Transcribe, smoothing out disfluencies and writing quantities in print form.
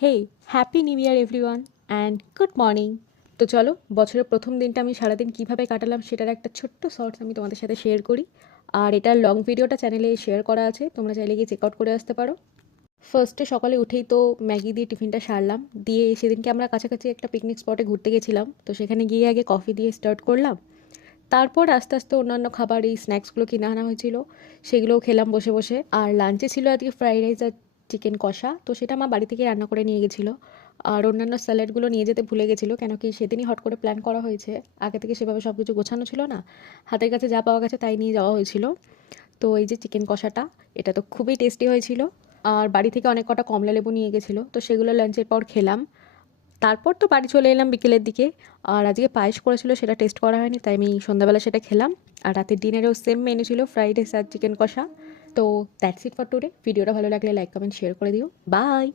Hey, happy new year everyone and good morning. তো চলো, বছরের প্রথম দিনটা আমি সারাদিন কীভাবে কাটালাম সেটার একটা ছোট্ট শর্টস আমি তোমাদের সাথে শেয়ার করি। আর এটার লং ভিডিওটা চ্যানেলে শেয়ার করা আছে, তোমরা চাইলে গিয়ে চেক আউট করে আসতে পারো। ফার্স্টে সকালে উঠেই তো ম্যাগি দিয়ে টিফিনটা সারলাম, দিয়ে সেদিনকে আমরা কাছাকাছি একটা পিকনিক স্পটে ঘুরতে গেছিলাম, তো সেখানে গিয়ে আগে কফি দিয়ে স্টার্ট করলাম। তারপর আস্তে আস্তে অন্যান্য খাবার, এই স্ন্যাক্সগুলো কিনে আনা হয়েছিল, সেগুলোও খেলাম বসে বসে। আর লাঞ্চে ছিল আজকে ফ্রাইড রাইস আর চিকেন কষা, তো সেটা আমার বাড়ি থেকে রান্না করে নিয়ে গেছিলো। আর অন্যান্য স্যালাডগুলো নিয়ে যেতে ভুলে গেছিলো, কেন কি সেদিনই হট করে প্ল্যান করা হয়েছে, আগে থেকে সেভাবে সব কিছু গোছানো ছিল না, হাতের কাছে যা পাওয়া গেছে তাই নিয়ে যাওয়া হয়েছিল। তো এই যে চিকেন কষাটা, এটা তো খুবই টেস্টি হয়েছিল। আর বাড়ি থেকে অনেক কটা কমলা লেবু নিয়ে গেছিলো, তো সেগুলো লাঞ্চের পর খেলাম। তারপর তো বাড়ি চলে এলাম বিকেলের দিকে। আর আজকে পায়েস করেছিল, সেটা টেস্ট করা হয়নি, তাই আমি সন্ধ্যাবেলা সেটা খেলাম। আর রাতের ডিনারেও সেম মেনু ছিল, ফ্রাইড রাইস আর চিকেন কষা। তো দ্যাটস ইট ফর টুডে। ভিডিওটা ভালো লাগলে লাইক কমেন্ট শেয়ার করে দিও। বাই।